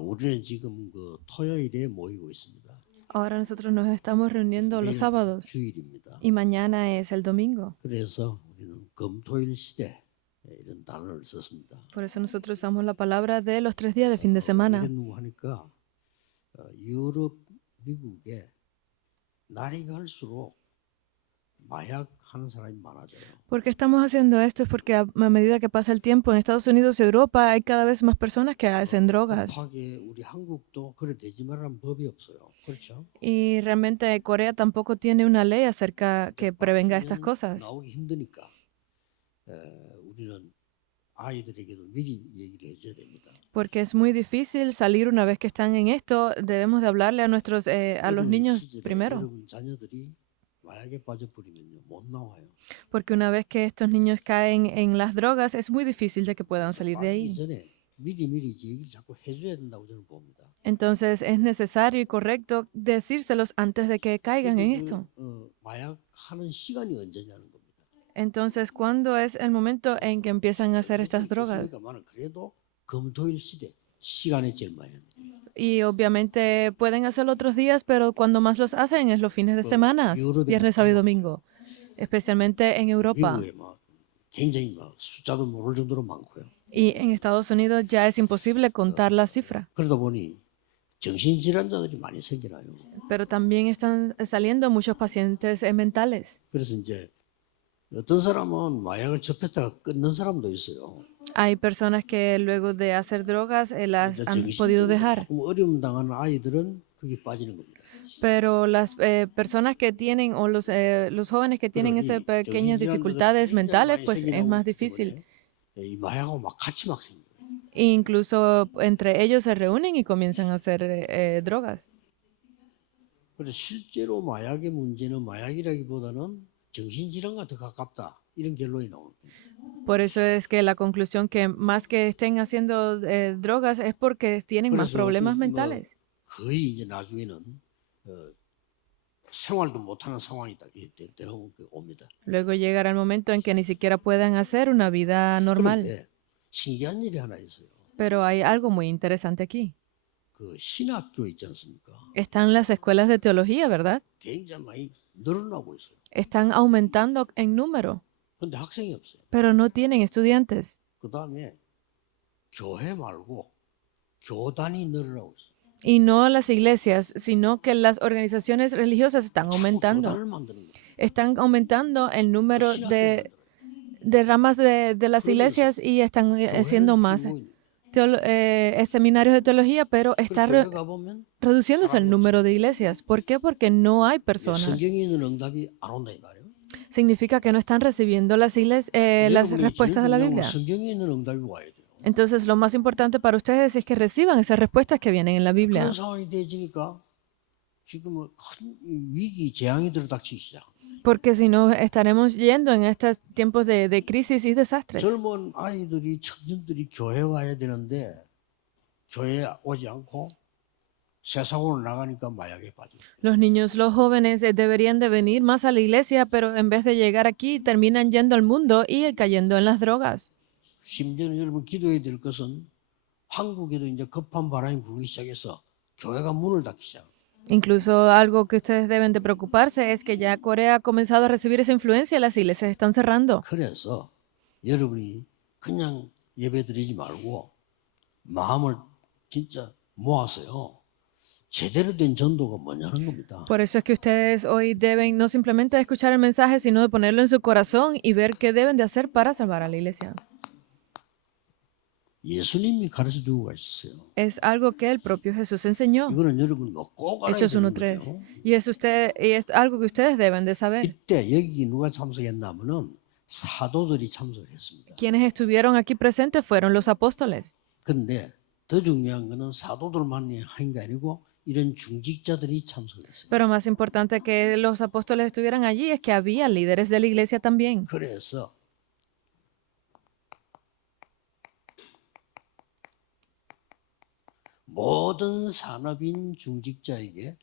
우리는 지금 그 토요일에 모이고 있습니다. Ahora nosotros nos estamos reuniendo los 내일 sábados 주일입니다. y mañana es el domingo. 그래서 우리는 금토일 시대 이런 단어를 썼습니다. Por eso nosotros usamos la palabra de los 3 días de fin de semana. 이런 하니까 유럽, 미국에 날이 갈수록 마약 하는 사람이 많아져요. ¿Por qué estamos haciendo esto? Es porque a medida que pasa el tiempo en Estados Unidos y Europa hay cada vez más personas que hacen drogas. 급하게 우리 한국도 그래 되지 말라는 법이 없어요. 그렇죠? Y realmente Corea tampoco tiene una ley acerca que prevenga estas cosas. 나오기 힘드니까 우리는 아이들에게도 미리 얘기를 해줘야 됩니다. Porque es muy difícil salir una vez que están en esto. Debemos de hablarle a los 어려운 niños 시절에 primero. 여러분 자녀들이 마약에 빠져버리면요 못 나와요. Porque una vez que estos niños caen en las drogas, es muy difícil de que puedan salir de 빠지기 ahí. 전에 미리 얘기를 자꾸 해줘야 된다고 저는 봅니다. Entonces es necesario y correcto decírselos antes de que caigan en esto. 마약 하는 시간이 언제냐는 겁니다. Entonces, ¿cuándo es el momento en que empiezan a hacer estas drogas? 있으니까만은 그래도 금토일 시대 시간이 제일 많이 합니다. Y obviamente pueden hacerlo otros días, pero cuando más los hacen es los fines de semana, viernes, sábado y domingo, especialmente en Europa. 미국에 막 굉장히 막 숫자도 모를 정도로 많고요. Y en Estados Unidos ya es imposible contar la cifra. 그러다 보니 정신질환자들이 많이 생겨나요. Pero también están saliendo muchos pacientes mentales. 그래서 이제 어떤 사람은 마약을 접했다가 끊는 사람도 있어요. Hay personas que luego de hacer drogas las 이제 han podido 정신적으로 dejar. 조금 어려움 당하는 아이들은 그게 빠지는 겁니다. Pero las personas que tienen o los jóvenes que tienen esas pequeñas dificultades mentales, pues es más difícil. 이 마약하고 막 같이 막 생겨요. E incluso entre ellos se reúnen y comienzan a hacer drogas. 그래서 실제로 마약의 문제는 마약이라기보다는 정신질환과 더 가깝다. 이런 결론이 나옵니다. Por eso es que la conclusión que más que estén haciendo drogas es porque tienen más 그래서 problemas 뭐 mentales. 거의 이제 나중에는 생활도 못하는 상황이 되는 옵니다. Luego llegará el momento en que ni siquiera puedan hacer una vida normal. 그런데 신기한 일이 하나 있어요. Pero hay algo muy interesante aquí. 그 신학교 있지 않습니까? Están las escuelas de teología, ¿verdad? 굉장히 많이 늘어나고 있어요. Están aumentando en número, 근데 학생이 없어요. pero no tienen estudiantes. 그 다음에 교회 말고 교단이 늘어나고 있어요. Y no las iglesias, sino que las organizaciones religiosas están aumentando. 교단을 만드는 거예요. Están aumentando el número de ramas de las iglesias y están haciendo más seminarios de teología, pero está 교회 가보면 reduciéndose el número de iglesias. ¿Por qué? Porque no hay personas. 성경에 있는 응답이 안 온다 이 말이에요. Significa que no están recibiendo las 여러분이 respuestas de la 제일 중요한 건 Biblia. 성경에 있는 응답이 와야 돼요. Entonces, lo más importante para ustedes es que reciban esas respuestas que vienen en la Biblia. 그런 상황이 되지니까 지금은 큰 위기, 재앙이 들어닥치기 시작. Porque si no, estaremos yendo en estos tiempos de crisis y desastres. 젊은 아이들이, 청년들이 교회 와야 되는데 교회에 오지 않고 세상으로 나가니까 마약에 빠져. Los niños, los jóvenes deberían de venir más a la iglesia, pero en vez de llegar aquí, terminan yendo al mundo y cayendo en las drogas. 심지어는 여러분 기도해야 될 것은 한국에도 이제 급한 바람이 불기 시작해서 교회가 문을 닫기 시작. Incluso algo que ustedes deben de preocuparse es que ya Corea ha comenzado a recibir esa influencia y las iglesias están cerrando. 그래서 여러분이 그냥 예배드리지 말고 마음을 진짜 모아서요. 제대로 된 전도가 뭐냐는 겁니다. Por eso es que ustedes hoy deben no simplemente de escuchar el mensaje, sino de ponerlo en su corazón y ver qué deben de hacer para salvar a la iglesia. 예수님이 가르쳐주고 가셨어요. Es algo que el propio Jesús enseñó. 이거는 여러분 꼭 알아야 Hechos 되는 1:3. 거죠. Y es algo que ustedes deben de saber. 이때 여기 누가 참석했냐면은 사도들이 참석했습니다. Quienes estuvieron aquí presentes fueron los apóstoles. 그런데 더 중요한 거는 사도들만 한 게 아니고 이런 중직자들이 참석했어요. Pero más importante que los apóstoles estuvieran allí es que había líderes de la iglesia también. 그래서 모든 산업인 중직자에게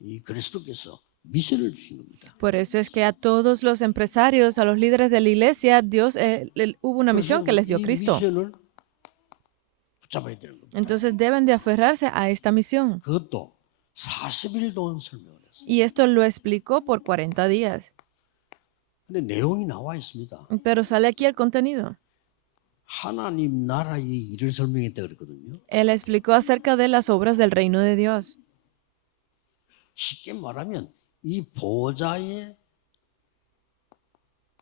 이 그리스도께서 미션을 주신 겁니다. Por eso es que a todos los empresarios, a los líderes de la iglesia, Dios hubo una misión que les dio 이 Cristo. 미션을 붙잡아야 되는 겁니다. Entonces deben de aferrarse a esta misión. 그것도 40일 동안 설명을 했어요. Y esto lo explicó por 40 días. 근데 내용이 나와 있습니다. Pero sale aquí el contenido. 하나님 나라의 일을 설명했다 그랬거든요. Él explicó acerca de las obras del reino de Dios. 쉽게 말하면 이 보좌의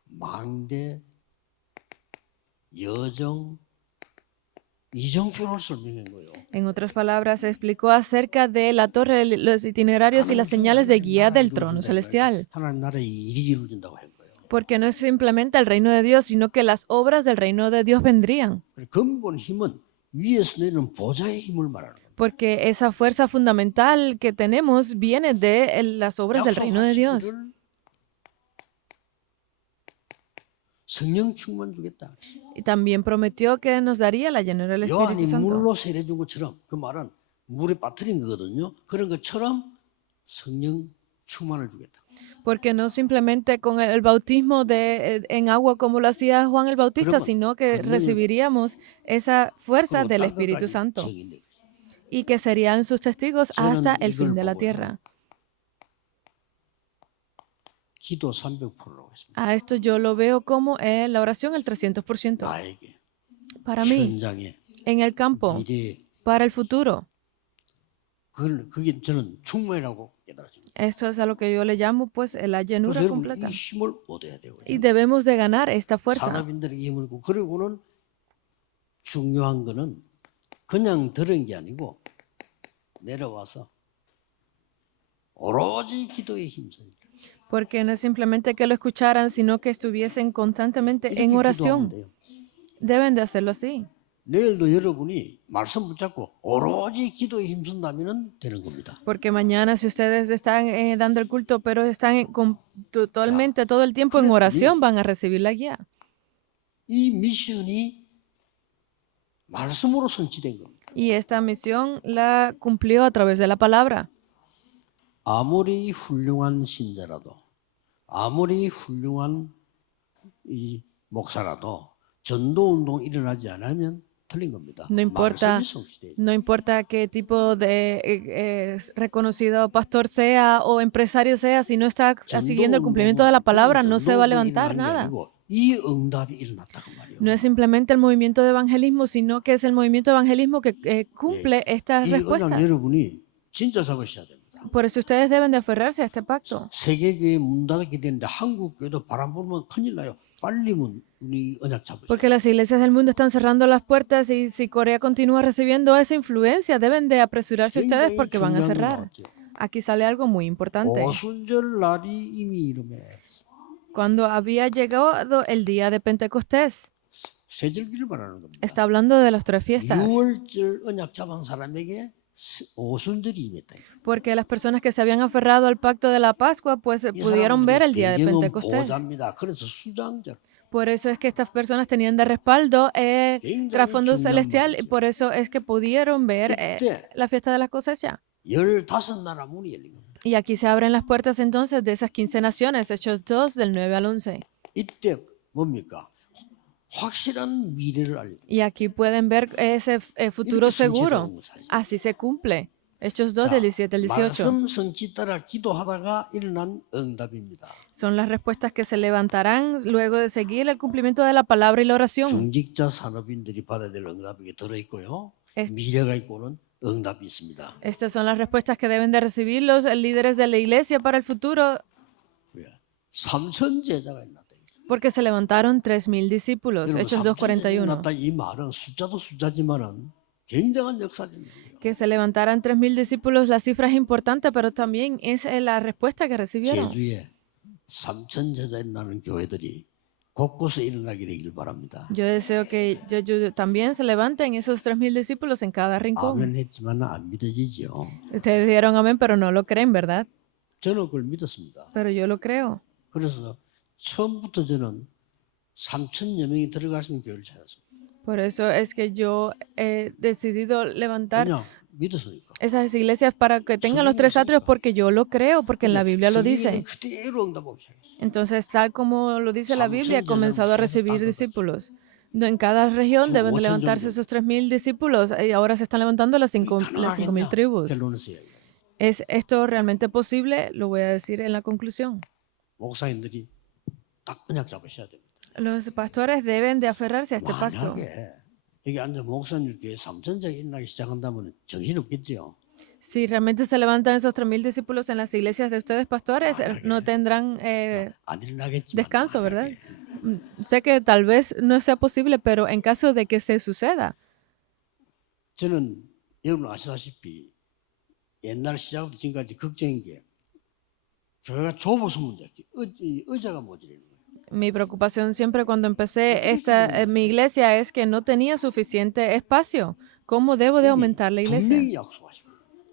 망대, 여정, 이정표를 설명한 거예요. En otras palabras, explicó acerca de la torre, los itinerarios y las señales de guía del trono celestial. 하나님 나라의 일이 이루어진다고 한 거예요. Porque no es simplemente el reino de Dios, sino que las obras del reino de Dios vendrían. 근본 힘은 위에서 내리는 보좌의 힘을 말하는 거예요. Porque esa fuerza fundamental que tenemos viene de las obras del reino de Dios. 성령 충만 주겠다. Y también prometió que nos daría la llenura del Espíritu 요한이 Santo. 물로 세례준 것처럼 그 말은 물에 빠뜨린 거거든요. 그런 것처럼 성령 충만을 주겠다. Porque no simplemente con el bautismo en agua como lo hacía Juan el Bautista, sino que recibiríamos esa fuerza del Espíritu Santo y que serían sus testigos hasta el fin de la tierra. 기도 300%라고 했습니다. A esto yo lo veo como la oración el 300%. 나에게, Para mí, 현장에, en el campo, 미래에 para el futuro. 그게 저는 충만이라고 깨달았습니다. Esto es a lo que yo le llamo pues la llenura 그래서 여러분 completa. 이 힘을 얻어야 돼요. Y debemos de ganar esta fuerza. 산업인들에게 힘을 주고 그리고는 중요한 거는 그냥 들은 게 아니고 내려와서 오로지 기도에 힘써야 돼요. Porque no es simplemente que lo escucharan, sino que estuviesen constantemente en oración. Deben de hacerlo así. 내일도 여러분이 말씀 붙잡고 오로지 기도에 힘쓴다면 되는 겁니다. Porque mañana si ustedes están dando el culto, pero están totalmente todo el tiempo en oración, van a recibir la guía. 이 미션이 말씀으로 성취된 겁니다. Y esta misión la cumplió a través de la palabra. 아무리 훌륭한 신자라도 아무리 훌륭한 이 목사라도 전도 운동 일어나지 않으면 틀린 겁니다. No importa, 말씀이 성취돼야 돼요. no importa qué tipo de reconocido pastor sea o empresario sea, si no está siguiendo el cumplimiento de la palabra, no se va a levantar nada. 이 응답이 일어났다 그 말이에요. No es simplemente el movimiento de evangelismo, sino que es el movimiento de evangelismo que cumple estas 이 응답 respuestas. 여러분이 진짜 잡으셔야 됩니다. Por eso ustedes deben de aferrarse a este pacto. 세계교회 문 닫게 되는데 한국 교회도 바람 불면 큰일 나요. 빨리 우리 언약 잡으세요. Porque las iglesias del mundo están cerrando las puertas y si Corea continúa recibiendo esa influencia, deben de apresurarse ustedes porque van a cerrar. Aquí sale algo muy importante. 오순절 날이 이미 이름에 Cuando había llegado el día de Pentecostés, 세절기를 말하는 겁니다. está hablando de las tres fiestas. 6월절 언약 잡은 사람에게 오순절이 임했다. Porque las personas que se habían aferrado al pacto de la Pascua, pues pudieron ver el día de Pentecostés. 보좌입니다. 그래서 수장절. Por eso es que estas personas tenían de respaldo trasfondo celestial y por eso es que pudieron ver la fiesta de la cosecha. 15나라 문이 열린 겁니다. Y aquí se abren las puertas entonces de esas 15 naciones, Hechos 2 del 9 al 11. 이때 뭡니까? 확실한 미래를 알려. Y aquí pueden ver ese futuro seguro. Así se cumple. Hechos 2 del 17 al 18. 말씀 성취 따라 기도하다가 일어난 응답입니다. Son las respuestas que se levantarán luego de seguir el cumplimiento de la palabra y la oración. 중직자 산업인들이 받아야 될 응답이 들어있고요. 미래가 있고는 응답이 있습니다. Estas son las respuestas que deben de recibir los líderes de la iglesia para el futuro. 3,000 제자가 있났다. Porque se levantaron 3,000 discípulos. Hechos 2:41. 이 말은 숫자도 숫자지만은 굉장한 역사입니다. Que se levantaran 3,000 discípulos, la cifra es importante, pero también es la respuesta que recibieron. 제주에 3,000 제자 일어나는 교회들이 곳곳에 일어나게 되길 바랍니다. Yo deseo que Jeju también se levanten esos 3,000 discípulos en cada rincón. 아멘 했지만 안 믿어지지요. Ustedes dieron amén, pero no lo creen, ¿verdad? 저는 그걸 믿었습니다. Pero yo lo creo. 그래서 처음부터 저는 3,000여 명이 들어갈 수 있는 교회를 찾았습니다. Por eso es que yo he decidido levantar 그냥 믿었으니까. esas iglesias para que tengan los tres atrios porque yo lo creo, porque en la Biblia lo dice. 그대로 응답하기 시작했어요. Entonces, tal como lo dice la Biblia, he comenzado a recibir discípulos. En cada región 지금 deben de 5천 levantarse 정도. esos 3,000 discípulos y ahora se están levantando las 5,000 tribus. 결론에서 얘기해요. ¿Es esto realmente posible? Lo voy a decir en la conclusión. 목사님들이 딱 언약 잡으셔야 됩니다. Los pastores deben de aferrarse a este pacto. 만약에 여기 앉아 목사님 교회 3천자가 일어나기 시작한다면 정신없겠죠. Si realmente se levantan esos 3,000 discípulos en las iglesias de ustedes, pastores, no tendrán 안 일어나겠지만 descanso, ¿verdad? 만약에. Sé que tal vez no sea posible, pero en caso de que se suceda, 저는 여러분 아시다시피 옛날 시작부터 지금까지 걱정인 게 교회가 좁아서 문제야. 의자가 모자라는 거예요. mi preocupación siempre cuando empecé mi iglesia es que no tenía suficiente espacio. ¿Cómo debo de aumentar la iglesia? 분명히 약속하시고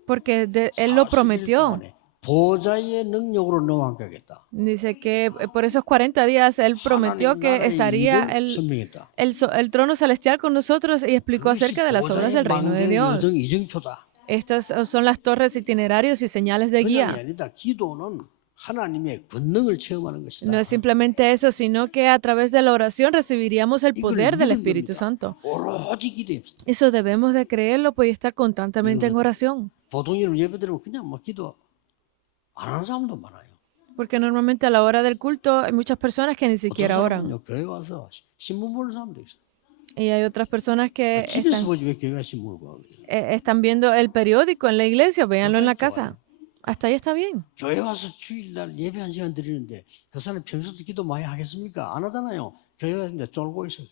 Porque Él lo 40일 prometió. 동안에 보좌의 능력으로 너와 함께 하겠다. Dice que por esos 40 días Él prometió 하나님 que 나라의 estaría 일을 설명했다. el trono celestial con nosotros y explicó 그것이 acerca de las obras 보좌의 del reino de 망대 Dios. 여정 이정표다. Estas son las torres itinerarios y señales de 그냥이 guía. 아니다. 기도는 하나님의 권능을 체험하는 것이다. No es simplemente eso, sino que a través de la oración recibiríamos el poder del Espíritu Santo. 오로지 기도해. Eso debemos de creerlo y estar constantemente en oración. 보통 여러분 예배 드리면 그냥 막 기도 안 하는 사람도 많아요. Porque normalmente a la hora del culto hay muchas personas que ni siquiera oran. 사람은요, 교회 와서 신문 보는 사람도 있어요. Y hay otras personas que 집에서 보지 왜 교회 가 신문을 봐? están viendo el periódico en la iglesia, véanlo en la casa. Hasta ahí está bien. 교회 와서 주일날 예배 1시간 드리는데 그 사람 평소도 기도 많이 하겠습니까? 안 하잖아요. 교회 와서 쫄고 있어요.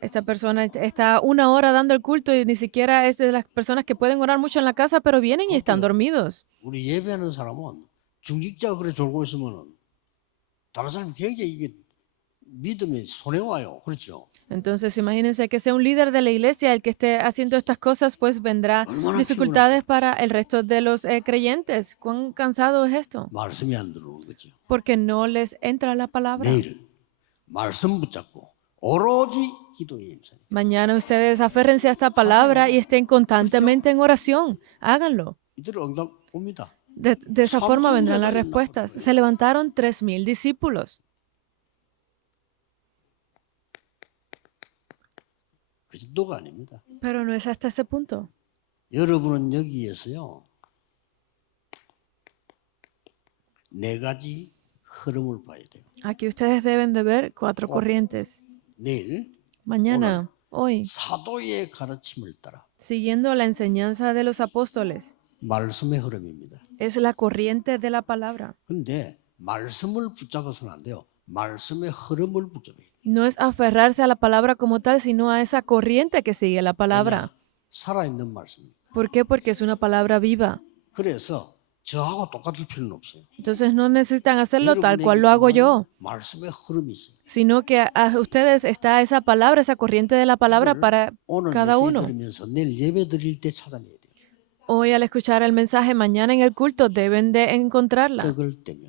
Esta persona está 1 hora dando el culto y ni siquiera es de las personas que pueden orar mucho en la casa, pero vienen y están dormidos. 우리 예배하는 사람은 중직자가 그래 졸고 있으면은 다른 사람이 굉장히 이게 믿음에 손해 와요. 그렇죠? Entonces, imagínense que sea un líder de la iglesia el que esté haciendo estas cosas, pues vendrá 얼마나 dificultades para el resto de los creyentes. ¿Cuán cansado es esto? 말씀이 안 들어오는 거죠. Porque no les entra la palabra. 내일 말씀 붙잡고 오로지 기도에 임하세요. Mañana ustedes aférrense a esta palabra y estén constantemente en oración. Háganlo. 이대로 응답 옵니다. De esa forma vendrán las respuestas. Se levantaron 3,000 discípulos. 그 정도가 아닙니다. Pero no es hasta ese punto. 여러분은 여기에서요 4가지 흐름을 봐야 돼요. Aquí ustedes deben de ver 4 corrientes. 내일 Mañana, hoy, 사도의 가르침을 따라 siguiendo la enseñanza de los apóstoles, 말씀의 흐름입니다. es la corriente de la palabra. 그런데 말씀을 붙잡아서는 안 돼요. 말씀의 흐름을 붙잡아야 돼요. No es aferrarse a la palabra como tal, sino a esa corriente que sigue la palabra. 살아있는 말씀입니다. ¿Por qué? Porque es una palabra viva. 그래서 저하고 똑같을 필요는 없어요. Entonces no necesitan hacerlo tal cual lo hago yo, 말씀의 흐름이 있어요. sino que a ustedes está esa palabra, esa corriente de la palabra para 오늘 cada 메시지 uno. 들으면서 내일 예배 드릴 때 찾아내야 돼요. Hoy al escuchar el mensaje, mañana en el culto deben de encontrarla. 떡을 떼며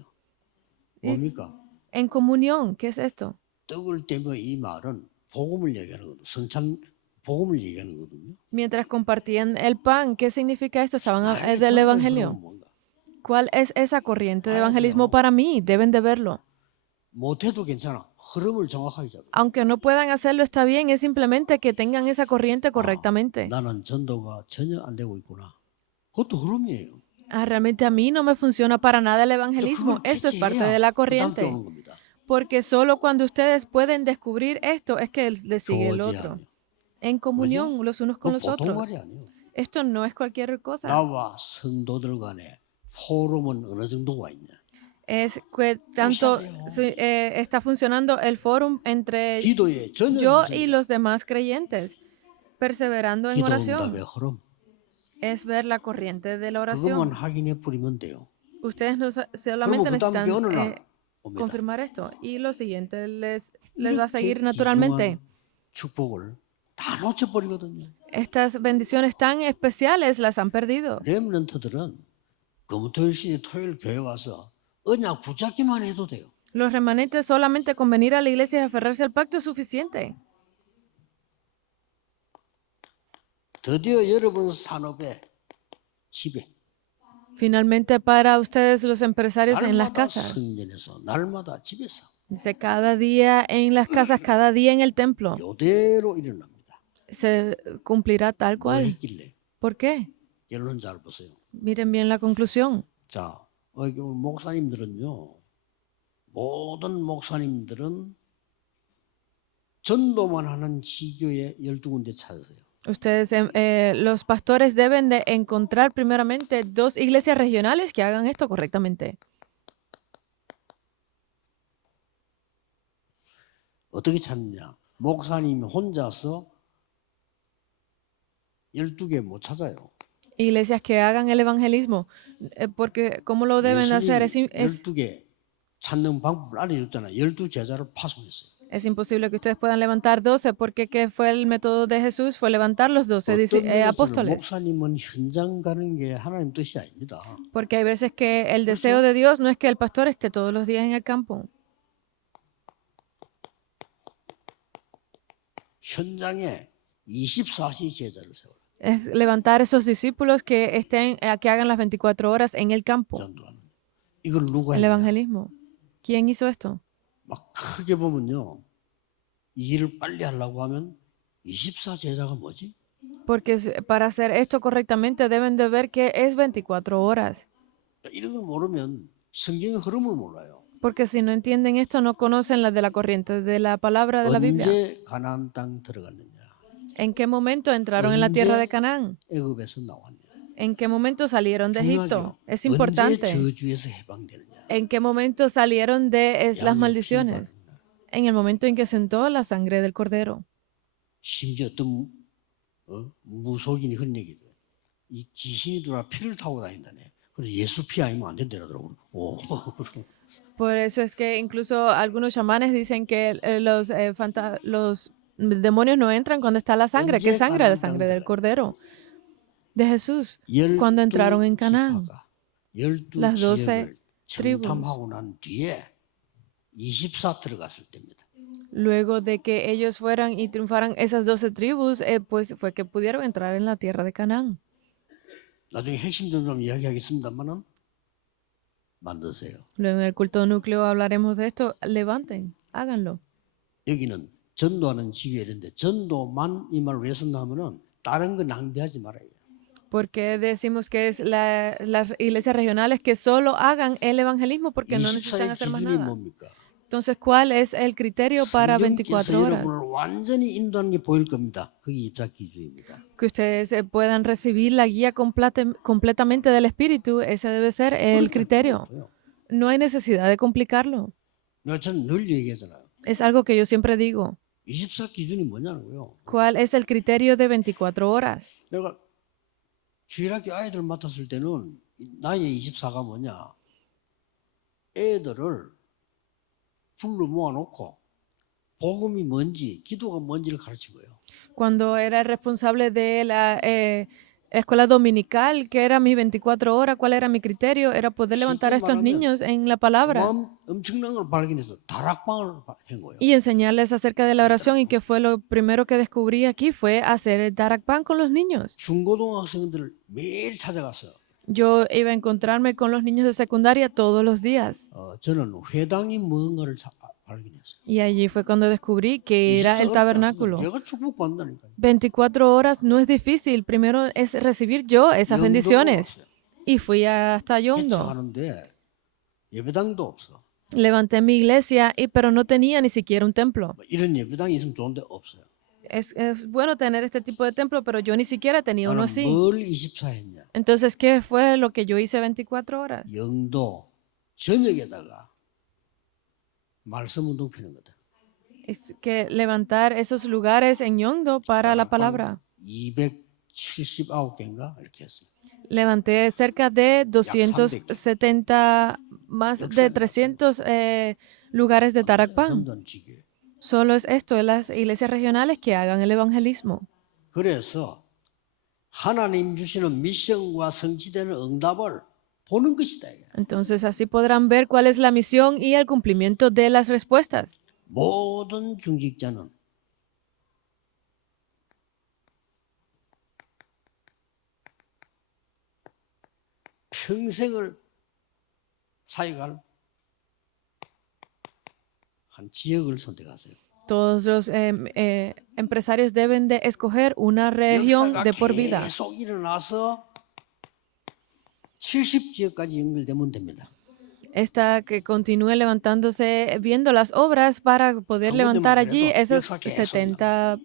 뭡니까? En comunión, ¿qué es esto? 떡을 떼며 이 말은 복음을 얘기하는 거거든요. 성찬 복음을 얘기하는 거거든요. Mientras compartían el pan, ¿qué significa esto? Estaban 나의 del 정말 evangelio. 흐름은 뭔가? ¿Cuál es esa corriente de evangelismo para mí? Deben de verlo. 못해도 괜찮아. 흐름을 정확하게 잡아. Aunque no puedan hacerlo, está bien. Es simplemente que tengan esa corriente correctamente. 나는 전도가 전혀 안 되고 있구나. 그것도 흐름이에요. Realmente a mí no me funciona para nada el evangelismo. Eso es parte de la corriente. 오는 겁니다. Porque solo cuando ustedes pueden descubrir esto es que le sigue el otro. 교제하며. En comunión los unos con 그 los 보통 otros. 말이 아니에요. Esto no es cualquier cosa. 나와 성도들 간에 포럼은 어느 정도 와 있냐. Es que tanto está funcionando el fórum entre 기도에 전혀 yo 무슨 y los demás creyentes, perseverando en 기도 oración. 응답의 흐름. Es ver la corriente de la 그것만 oración. 확인해 뿌리면 돼요. Ustedes no solamente 그러면 그 다음 necesitan 어느 날 옵니다. confirmar esto. Y lo siguiente les va a 이렇게 seguir naturalmente. 귀중한 축복을 다 놓쳐버리거든요. Estas bendiciones tan especiales las han perdido. 렘넌트들은 금토일 시대 토요일 교회 와서 언약 붙잡기만 해도 돼요. Los remanentes solamente con venir a la iglesia y aferrarse al pacto es suficiente. 드디어 여러분 산업의 집에 Finalmente para ustedes los empresarios en las 날마다 casas. 성전에서 날마다 집에서 Dice, cada día en las casas, cada día en el templo, 요대로 일어납니다. se cumplirá tal 뭐 cual. 했길래? ¿Por qué? 결론 잘 보세요. Miren bien la conclusión. 자, 여기 목사님들은요, 모든 목사님들은 전도만 하는 지교에 12군데 찾으세요. Ustedes, los pastores deben de encontrar primeramente 2 iglesias regionales que hagan esto correctamente. 어떻게 찾느냐? 목사님이 혼자서 12개 못 찾아요. Iglesias que hagan el evangelismo, porque ¿cómo lo deben hacer? 예수님이 12개 찾는 방법을 알려줬잖아요. 12 제자를 파송했어요. Es imposible que ustedes puedan levantar 12 porque ¿qué fue el método de Jesús? Fue levantar los 12 어떤 면에서는 apóstoles. 목사님은 현장 가는 게 하나님 뜻이 아닙니다. Porque hay veces que el deseo de Dios no es que el pastor esté todos los días en el campo. 현장에 24시 제자를 세워라. Es levantar esos discípulos que estén, que hagan las 24 horas en el campo. 전도하는. 이걸 누가 El 했냐? evangelismo. ¿Quién hizo esto? 막 크게 보면요. 이 일을 빨리 하려고 하면 24 제자가 뭐지? Porque para hacer esto correctamente deben de ver que es 24 horas. 이런 걸 모르면 성경의 흐름을 몰라요. Porque si no entienden esto, no conocen la de la corriente de la palabra de la Biblia. 언제 가나안 땅 들어갔느냐? ¿En qué momento entraron en la tierra de Canaán? 애굽에서 나왔냐? ¿En qué momento salieron de Egipto? 중요하죠. Es 언제 importante. 저주에서 해방되느냐? ¿En qué momento salieron de las 양의 maldiciones? 피 바르는 날. En el momento en que sentó la sangre del cordero. 심지어 어떤 무속인이 그런 얘기도 해요. 이 귀신이 들어와 피를 타고 다닌다네. 그래서 예수 피 아니면 안 된다더라고. 오. Por eso es que incluso algunos chamanes dicen que los demonios no entran cuando está la sangre. ¿Qué sangre? La sangre del cordero de Jesús. Cuando entraron en Canaán, 12 las 12 지역을 tribus. 정탐하고 난 뒤에 24 들어갔을 때입니다. Luego de que ellos fueran y triunfaran esas 12 tribus, pues fue que pudieron entrar en la tierra de Canaán. 나중에 핵심도 좀 이야기하겠습니다만은 만드세요. Luego en el culto núcleo hablaremos de esto. Levanten, háganlo. 여기는 전도하는 지교회인데 전도만 이 말을 왜 썼냐면은 다른 거 낭비하지 말아요. Porque decimos que es las iglesias regionales que solo hagan el evangelismo porque no necesitan 24의 hacer más 기준이 nada. 뭡니까? Entonces, ¿cuál es el criterio para 성령께서 24 horas? 여러분을 완전히 인도하는 게 보일 겁니다. 그게 입사 기준입니다. Que ustedes puedan recibir la guía completamente del Espíritu, ese debe ser el criterio. No hay necesidad de complicarlo. 내가 저는 늘 얘기하잖아요. Es algo que yo siempre digo. 24 기준이 뭐냐고요. ¿Cuál es el criterio de 24 horas? 내가 주일학교 아이들 맡았을 때는 나의 24가 뭐냐. 애들을 불러 모아놓고 복음이 뭔지, 기도가 뭔지를 가르친 거예요. Cuando era el responsable de la escuela dominical, que era mis 24 horas, ¿cuál era mi criterio? Era poder levantar a estos niños en la palabra 엄청난 걸 발견해서 다락방을 한 거예요. y enseñarles acerca de la oración. Y que fue lo primero que descubrí aquí fue hacer el darakpan con los niños. 중고등학생들을 매일 찾아갔어요. Yo iba a encontrarme con los niños de secundaria todos los días. 저는 회당이 뭔가를 발견했어요. Y allí fue cuando descubrí que era el tabernáculo. 내가 축복받는다니까요. 24 horas no es difícil. Primero es recibir yo esas bendiciones. Y fui hasta Yondo. 개척하는데 예배당도 없어. Levanté mi iglesia, pero no tenía ni siquiera un templo. 이런 예배당이 있으면 좋은데 없어요. Es bueno tener este tipo de templo, pero yo ni siquiera tenía uno 나는 así. 뭘 24 했냐. Entonces, ¿qué fue lo que yo hice 24 horas? 영도 저녁에다가 말씀 운동 피는 거다. Es que levantar esos lugares en Yondo para la palabra. 279개인가 이렇게 했어요. Levanté cerca de 270, más de 300 lugares de Tarakpan. 전도한 지교회. Solo es esto de las iglesias regionales que hagan el evangelismo. 그래서 하나님 주시는 미션과 성취되는 응답을 보는 것이다. Entonces así podrán ver cuál es la misión y el cumplimiento de las respuestas. 모든 중직자는 평생을 사역할 한 지역을 선택하세요. Todos los empresarios deben de escoger una región 역사가 de por vida. 계속 일어나서 70지역까지 연결되면 됩니다. Esta que continúe levantándose, viendo las obras para poder levantar allí esos 70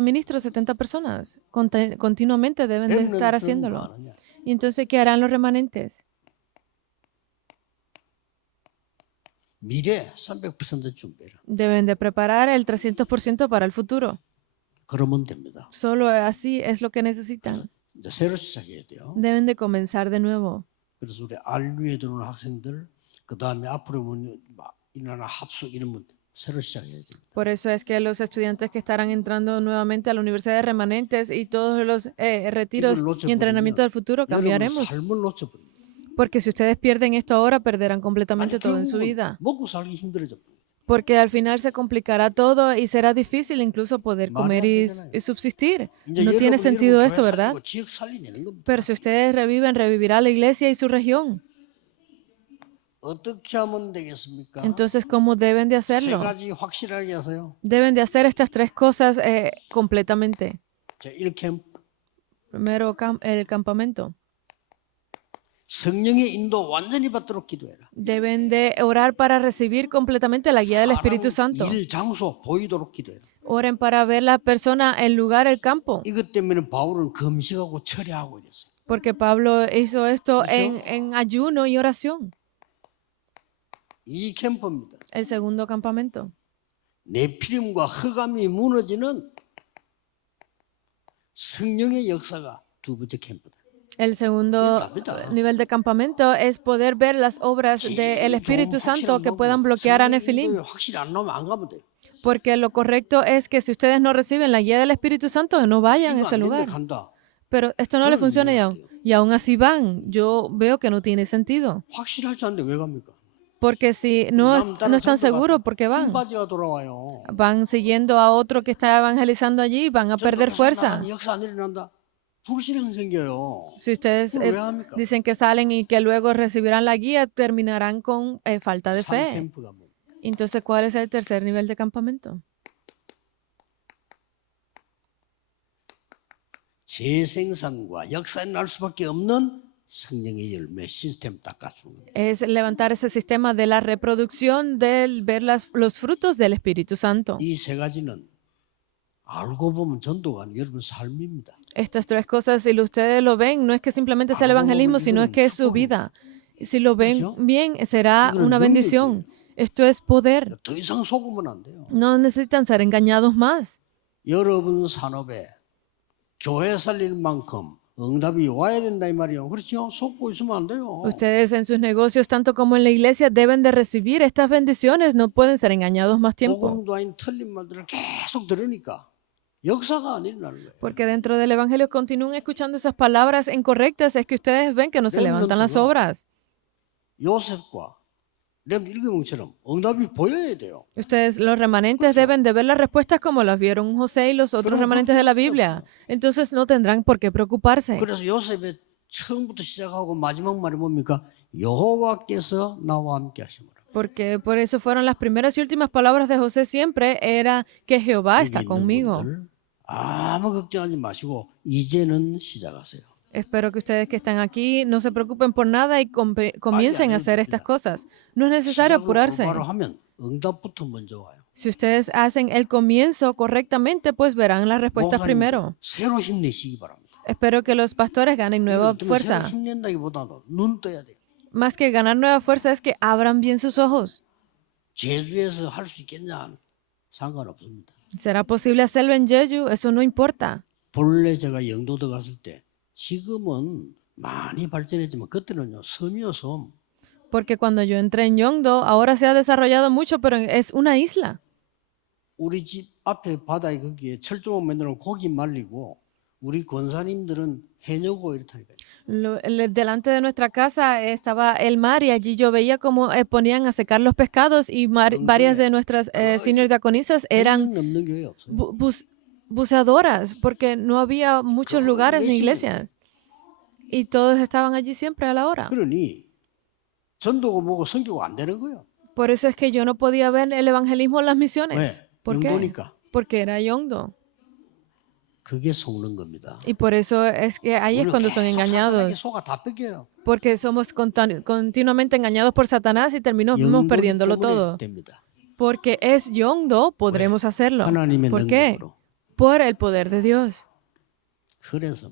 ministros, 70 personas. Continuamente deben de estar haciéndolo. Y entonces, ¿qué harán los remanentes? 미래 300% 준비해라. Deben de preparar el 300% para el futuro. 그러면 됩니다. Solo así es lo que necesitan. 이제 새로 시작해야 돼요. Deben de comenzar de nuevo. 그래서 우리 알류에 들어오는 학생들, 그 다음에 앞으로 일어나는 합숙 이런 분 새로 시작해야 돼요. Por eso es que los estudiantes que estarán entrando nuevamente a la Universidad de Remanentes y todos los retiros y entrenamientos del futuro cambiaremos. 삶을 놓쳐버립니다. Porque si ustedes pierden esto ahora, perderán completamente todo en su vida. 먹고 살기 힘들어져. Porque al final se complicará todo y será difícil incluso poder comer y subsistir. No tiene sentido esto, ¿verdad? Pero si ustedes reviven, revivirá la iglesia y su región. 어떻게 하면 되겠습니까? Entonces, ¿cómo deben de 세 hacerlo? 가지 확실하게 하세요. Deben de hacer estas tres cosas completamente. 자, 1캠프 Primero, el campamento. 성령의 인도 완전히 받도록 기도해라. Deben de orar para recibir completamente la guía del Espíritu Santo. 일 장소 보이도록 기도해라. Oren para ver la persona, el lugar, el campo. 이것 때문에 바울은 금식하고 철야하고 이랬어요. Porque Pablo hizo esto en ayuno y oración. 이 캠프입니다. El segundo campamento. 네피림과 흑암이 무너지는 성령의 역사가 두 번째 캠프다. El segundo nivel de campamento es poder ver las obras del Espíritu Santo que puedan bloquear a Nefilim. 확실히 안 나오면 안 가면 돼요. Porque lo correcto es que si ustedes no reciben la guía del Espíritu Santo, no vayan a 이거 ese 안 lugar. 된다 간다. Pero esto no le funciona y aún así van. Yo veo que no tiene sentido. 확실할 줄 아는데 왜 갑니까? Porque si no están seguros, ¿por qué van? 흰바지가 돌아와요. Van siguiendo a otro que está evangelizando allí, van a perder fuerza. 역사 안 일어난다. 불신앙 생겨요. Si ustedes ¿왜 합니까? dicen que salen y que luego recibirán la guía, terminarán con falta de fe. 3캠프가 뭐? Entonces, ¿cuál es el tercer nivel de campamento? 재생산과 역사에 날 수밖에 없는 성령의 열매 시스템 닦아주는 거예요. Es levantar ese sistema de la reproducción, del ver los frutos del Espíritu Santo. 이 세 가지는 알고 보면 전도가 아니고 여러분 삶입니다. Estas tres cosas, si ustedes lo ven, no es que simplemente sea el evangelismo, sino es que es su vida. Si lo ven bien, será una bendición. Esto es poder. 더 이상 속으면 안 돼요. No necesitan ser engañados más. 여러분 산업에 교회 살릴 만큼 응답이 와야 된다 이 말이에요. 그렇죠? 속고 있으면 안 돼요. Ustedes en sus negocios, tanto como en la iglesia, deben de recibir estas bendiciones. No pueden ser engañados más tiempo. 복음도 아닌 틀린 말들을 계속 들으니까 역사가 안 일어나는 거예요. Porque dentro del evangelio continúan escuchando esas palabras incorrectas. Es que ustedes ven que no se levantan las obras. 요셉과 렘 일기몽처럼 응답이 보여야 돼요. Ustedes, los remanentes, deben de ver las respuestas como las vieron José y los otros remanentes de la Biblia. Entonces no tendrán por qué preocuparse. 그래서 요셉의 처음부터 시작하고 마지막 말이 뭡니까? 여호와께서 나와 함께 하심으로. Porque por eso fueron las primeras y últimas palabras de José siempre era que Jehová está conmigo. 아무 걱정하지 마시고 이제는 시작하세요. Espero que ustedes que están aquí no se preocupen por nada y comiencen a hacer estas cosas. No es necesario apurarse. 바로 하면 응답부터 먼저 와요. Si ustedes hacen el comienzo correctamente, pues verán las respuestas primero. 새로 힘내시기 바랍니다. Espero que los pastores ganen nueva fuerza. 새로 힘낸다기보다는 눈 떠야 돼요. Más que ganar nueva fuerza es que abran bien sus ojos. 제주에서 할 수 있겠냐? 상관없습니다. ¿Será posible hacerlo en Jeju? Eso no importa. 본래 제가 영도도 갔을 때 지금은 많이 발전했지만 그때는요 섬이요 섬. Porque cuando yo entré en Yeongdo, ahora se ha desarrollado mucho, pero es una isla. 우리 집 앞에 바다에 거기에 철조망 만들어 고기 말리고 우리 권사님들은 해녀고 이렇다니까요. Delante de nuestra casa estaba el mar y allí yo veía cómo ponían a secar los pescados y varias de nuestras senior diaconisas eran 넘는 교회 없어요. buceadoras porque no había muchos lugares ni iglesias y todos estaban allí siempre a la hora. 그러니 전도고 뭐고 선교가 안 되는 거예요. Por eso es que yo no podía ver el evangelismo en las misiones. 왜? ¿Por qué? 영도니까. Porque era Yongdo. 그게 속는 겁니다. Y por eso es que ahí es 우리는 cuando son 계속 사탄에게 engañados. 속아 다 뺏겨요. Porque somos continuamente engañados por Satanás y terminamos 영도기 perdiéndolo 때문에 todo. 됩니다. Porque es Yongdo, podremos hacerlo. 하나님의 ¿Por qué? 능력으로. Por el poder de Dios. 그래서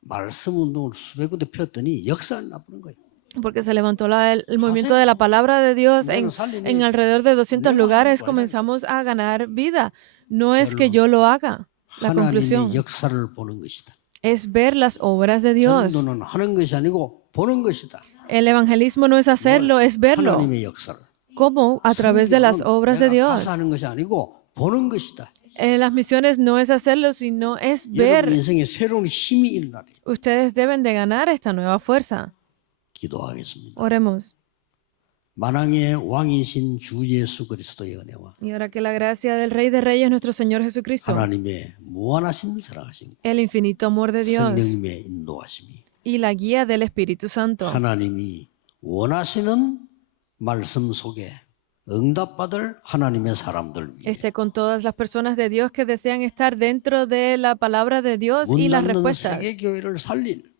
말씀 운동을 수백 군데 폈더니 역사를 나쁘는 거예요. Porque se levantó el movimiento de la palabra de Dios en alrededor de 200 lugares, comenzamos a ganar vida. No es que yo lo haga. La conclusión 하나님의 역사를 보는 것이다. es ver las obras de Dios. 전도는 하는 것이 아니고 보는 것이다. El evangelismo no es hacerlo, es verlo. 하나님의 역사를. ¿Cómo? A través de las obras de 내가 Dios. 가서 하는 것이 아니고 보는 것이다. Las misiones no es hacerlo, sino es 여러분 ver. 인생에 새로운 힘이 일어나리. Ustedes deben de ganar esta nueva fuerza. 기도하겠습니다. Oremos. 만왕의 왕이신 주 예수 그리스도의 은혜와 Y ahora que la gracia del Rey de Reyes, nuestro Señor Jesucristo, 하나님의 무한하신 사랑하심, el infinito amor de Dios 성령님의 인도하심이 y la guía del Espíritu Santo 하나님이 원하시는 말씀 속에 응답받을 하나님의 사람들 위해 esté con todas las personas de Dios que desean estar dentro de la palabra de Dios y 문 las 닫는 respuestas. 세계교회를 살릴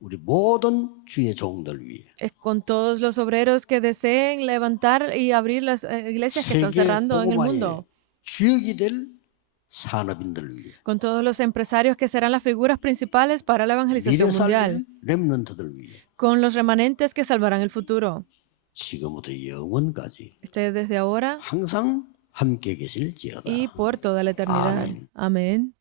우리 모든 주의 종들 위해 Es con todos los obreros que deseen levantar y abrir las iglesias que están 세계 cerrando en el 복음화의 mundo. 주역이 될 산업인들 위해 Con todos los empresarios que serán las figuras principales para la evangelización 미래 mundial. 살릴 렘넌트들 위해 Con los remanentes que salvarán el futuro. 지금부터 영원까지 Ustedes desde ahora 항상 함께 계실지어다. y por toda la eternidad. Amén. Amén.